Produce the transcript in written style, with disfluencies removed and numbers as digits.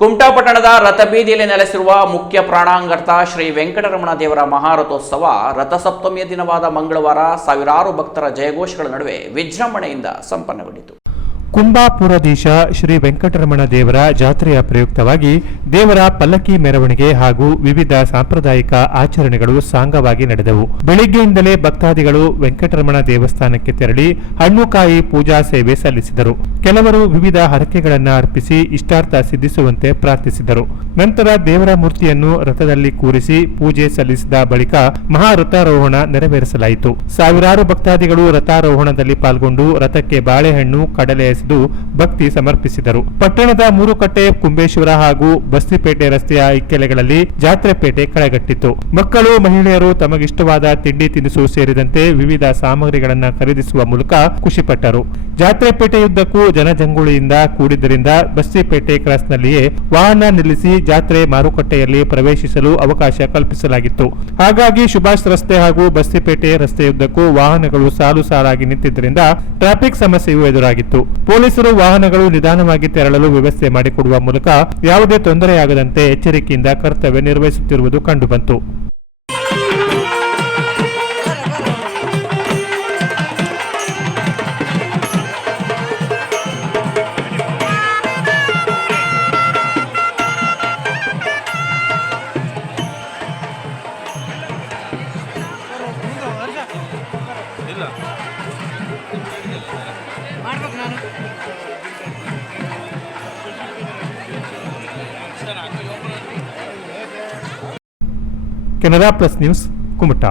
ಕುಮಟಾ ಪಟ್ಟಣದ ರಥಬೀದಿಯಲ್ಲಿ ನೆಲೆಸಿರುವ ಮುಖ್ಯ ಪ್ರಾಣಾಂಗರ್ತ ಶ್ರೀ ವೆಂಕಟರಮಣ ದೇವರ ಮಹಾರಥೋತ್ಸವ ರಥಸಪ್ತಮಿಯ ದಿನವಾದ ಮಂಗಳವಾರ ಸಾವಿರಾರು ಭಕ್ತರ ಜಯಘೋಷಗಳ ನಡುವೆ ವಿಜೃಂಭಣೆಯಿಂದ ಸಂಪನ್ನಗೊಂಡಿತು. ಕುಂಬಾಪುರಾಧೀಶ ಶ್ರೀ ವೆಂಕಟರಮಣ ದೇವರ ಜಾತ್ರೆಯ ಪ್ರಯುಕ್ತವಾಗಿ ದೇವರ ಪಲ್ಲಕ್ಕಿ ಮೆರವಣಿಗೆ ಹಾಗೂ ವಿವಿಧ ಸಾಂಪ್ರದಾಯಿಕ ಆಚರಣೆಗಳು ಸಾಂಗವಾಗಿ ನಡೆದವು. ಬೆಳಿಗ್ಗೆಯಿಂದಲೇ ಭಕ್ತಾದಿಗಳು ವೆಂಕಟರಮಣ ದೇವಸ್ಥಾನಕ್ಕೆ ತೆರಳಿ ಹಣ್ಣುಕಾಯಿ ಪೂಜಾ ಸೇವೆ ಸಲ್ಲಿಸಿದರು. ಕೆಲವರು ವಿವಿಧ ಹರಕೆಗಳನ್ನು ಅರ್ಪಿಸಿ ಇಷ್ಟಾರ್ಥ ಸಿದ್ಧಿಸುವಂತೆ ಪ್ರಾರ್ಥಿಸಿದರು. ನಂತರ ದೇವರ ಮೂರ್ತಿಯನ್ನು ರಥದಲ್ಲಿ ಕೂರಿಸಿ ಪೂಜೆ ಸಲ್ಲಿಸಿದ ಬಳಿಕ ಮಹಾರಥಾರೋಹಣ ನೆರವೇರಿಸಲಾಯಿತು. ಸಾವಿರಾರು ಭಕ್ತಾದಿಗಳು ರಥಾರೋಹಣದಲ್ಲಿ ಪಾಲ್ಗೊಂಡು ರಥಕ್ಕೆ ಬಾಳೆಹಣ್ಣು, ಕಡಲೆ ಭಕ್ತಿ ಸಮರ್ಪಿಸಿದರು. ಪಟ್ಟಣದ ಮೂರುಕಟ್ಟೆ, ಕುಂಬೇಶ್ವರ ಹಾಗೂ ಬಸ್ತಿಪೇಟೆ ರಸ್ತೆಯ ಇಕ್ಕೆಲೆಗಳಲ್ಲಿ ಜಾತ್ರೆ ಪೇಟೆ ಕಳೆಗಟ್ಟಿತ್ತು. ಮಕ್ಕಳು, ಮಹಿಳೆಯರು ತಮಗಿಷ್ಟವಾದ ತಿಂಡಿ ತಿನಿಸು ಸೇರಿದಂತೆ ವಿವಿಧ ಸಾಮಗ್ರಿಗಳನ್ನು ಖರೀದಿಸುವ ಮೂಲಕ ಖುಷಿಪಟ್ಟರು. ಜಾತ್ರೆ ಪೇಟೆಯುದ್ದಕ್ಕೂ ಜನಜಂಗುಳಿಯಿಂದ ಕೂಡಿದ್ದರಿಂದ ಬಸ್ತಿಪೇಟೆ ಕ್ರಾಸ್ನಲ್ಲಿಯೇ ವಾಹನ ನಿಲ್ಲಿಸಿ ಜಾತ್ರೆ ಮಾರುಕಟ್ಟೆಯಲ್ಲಿ ಪ್ರವೇಶಿಸಲು ಅವಕಾಶ ಕಲ್ಪಿಸಲಾಗಿತ್ತು. ಹಾಗಾಗಿ ಸುಭಾಷ್ ರಸ್ತೆ ಹಾಗೂ ಬಸ್ತಿಪೇಟೆ ರಸ್ತೆಯುದ್ದಕ್ಕೂ ವಾಹನಗಳು ಸಾಲು ಸಾಲಾಗಿ ನಿಂತಿದ್ದರಿಂದ ಟ್ರಾಫಿಕ್ ಸಮಸ್ಯೆಯೂ ಎದುರಾಗಿತ್ತು. ಪೊಲೀಸರು ವಾಹನಗಳು ನಿಧಾನವಾಗಿ ತೆರಳಲು ವ್ಯವಸ್ಥೆ ಮಾಡಿಕೊಡುವ ಮೂಲಕ ಯಾವುದೇ ತೊಂದರೆಯಾಗದಂತೆ ಎಚ್ಚರಿಕೆಯಿಂದ ಕರ್ತವ್ಯ ನಿರ್ವಹಿಸುತ್ತಿರುವುದು ಕಂಡುಬಂತು. Canara plus news, Kumta.